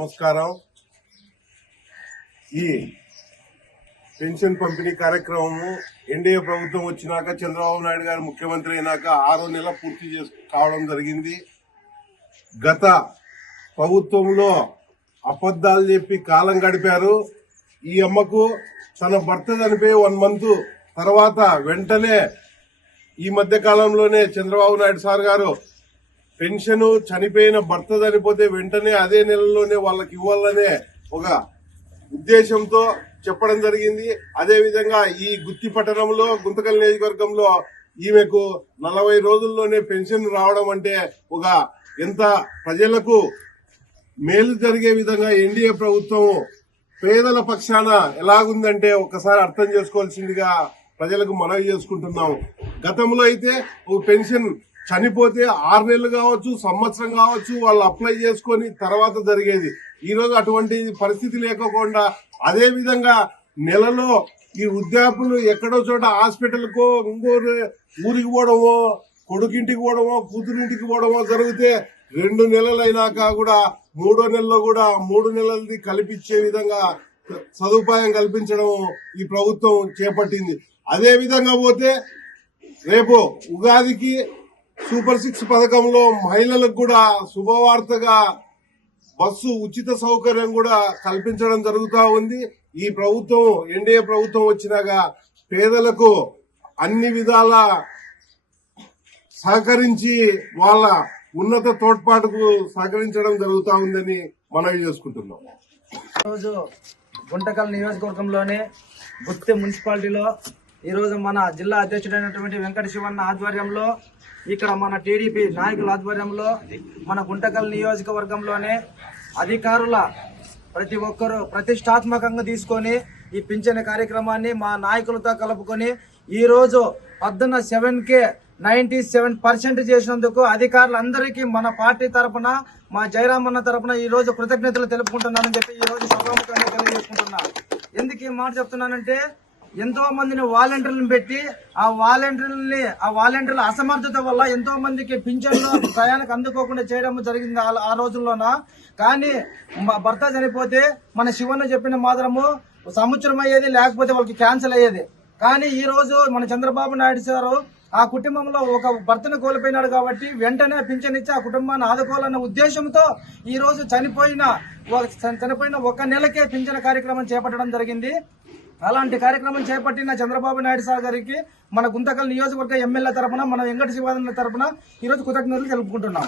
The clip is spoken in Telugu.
నమస్కారం. ఈ పెన్షన్ పంపిణీ కార్యక్రమము ఎన్డీఏ ప్రభుత్వం వచ్చినాక చంద్రబాబు నాయుడు గారు ముఖ్యమంత్రి అయినాక 6వ నెల పూర్తి కావడం జరిగింది. గత ప్రభుత్వంలో అబద్దాలు చెప్పి కాలం గడిపారు. ఈ అమ్మకు తన భర్త చనిపోయి 1 మంత్ తర్వాత వెంటనే ఈ మధ్య కాలంలోనే చంద్రబాబు నాయుడు సార్ గారు పెన్షన్ చనిపోయిన భర్త చనిపోతే వెంటనే అదే నెలలోనే వాళ్ళకి ఇవ్వాలనే ఒక ఉద్దేశంతో చెప్పడం జరిగింది. అదేవిధంగా ఈ గుత్తి పట్టణంలో గుంతకల్ నియోజకవర్గంలో ఈమెకు 40 రోజుల్లోనే పెన్షన్ రావడం అంటే ఒక ఎంత ప్రజలకు మేలు జరిగే విధంగా ఎన్డీఏ ప్రభుత్వం పేదల పక్షాన ఎలాగుందంటే ఒక్కసారి అర్థం చేసుకోవాల్సిందిగా ప్రజలకు మనవి చేసుకుంటున్నాము. గతంలో అయితే ఒక పెన్షన్ చనిపోతే 6 నెలలు కావచ్చు, సంవత్సరం కావచ్చు, వాళ్ళు అప్లై చేసుకొని తర్వాత జరిగేది. ఈ రోజు అటువంటి పరిస్థితి లేకుండా అదే విధంగా నెలలో ఈ వృద్ధాపులు ఎక్కడో చోట హాస్పిటల్కో ఇంకో ఊరికి పోవడమో, కొడుకింటికి పోవడమో, కూతురింటికి పోవడమో జరిగితే 2 నెలలైనాక కూడా 3వ నెలలో కూడా 3 నెలలది కల్పించే విధంగా సదుపాయం కల్పించడం ఈ ప్రభుత్వం చేపట్టింది. అదే విధంగా పోతే రేపు ఉగాదికి సూపర్ 6 పథకంలో మహిళలకు కూడా శుభవార్తగా బస్సు ఉచిత సౌకర్యం కూడా కల్పించడం జరుగుతూ ఉంది. ఈ ప్రభుత్వం ఎన్డీఏ ప్రభుత్వం వచ్చినాక పేదలకు అన్ని విధాల సహకరించి వాళ్ళ ఉన్నత తోడ్పాటుకు సహకరించడం జరుగుతూ ఉందని మనవి చేసుకుంటున్నాం. ఈరోజు గుంటకల్ నియోజకవర్గంలోని గుత్తి మున్సిపాలిటీలో ఈరోజు మన జిల్లా అధ్యక్షుడైనటువంటి వెంకట శివన్న ఆధ్వర్యంలో ఇక్కడ మన టీడీపీ నాయకుల ఆధ్వర్యంలో మన గుంటకల్ నియోజకవర్గంలోనే అధికారుల ప్రతి ఒక్కరూ ప్రతిష్టాత్మకంగా తీసుకొని ఈ పింఛన్ కార్యక్రమాన్ని మా నాయకులతో కలుపుకొని ఈరోజు 7కే 97% చేసినందుకు అధికారులందరికీ మన పార్టీ తరఫున మా జయరామన్న తరఫున ఈ రోజు కృతజ్ఞతలు తెలుపుకుంటున్నానని చెప్పి ఈ రోజు సభాముఖంగా తెలియజేసుకుంటున్నా. ఎందుకు ఈ మాట చెప్తున్నానంటే ఎంతో మందిని వాలంటీర్లను పెట్టి ఆ వాలంటీర్ల అసమర్థత వల్ల ఎంతో మందికి పింఛన్లు ప్రయాణకు అందుకోకుండా చేయడం జరిగింది ఆ రోజుల్లోన. కానీ భర్త చనిపోతే మన శివన్న చెప్పిన మాత్రము సంవత్సరం అయ్యేది, లేకపోతే వాళ్ళకి క్యాన్సిల్ అయ్యేది. కానీ ఈ రోజు మన చంద్రబాబు నాయుడు సారు ఆ కుటుంబంలో ఒక భర్తను కోల్పోయినాడు కాబట్టి వెంటనే పింఛన్ ఇచ్చి ఆ కుటుంబాన్ని ఆదుకోవాలన్న ఉద్దేశంతో ఈ రోజు చనిపోయిన 1 నెలకే పింఛన్ కార్యక్రమం చేపట్టడం జరిగింది. అలాంటి కార్యక్రమం చేపట్టిన చంద్రబాబు నాయుడు సార్ గారికి మన గుంతకల్ నియోజకవర్గ ఎమ్మెల్యే తరఫున, మన వెంకట శివానంద తరఫున ఈరోజు కృతజ్ఞతలు తెలుపుకుంటున్నాం.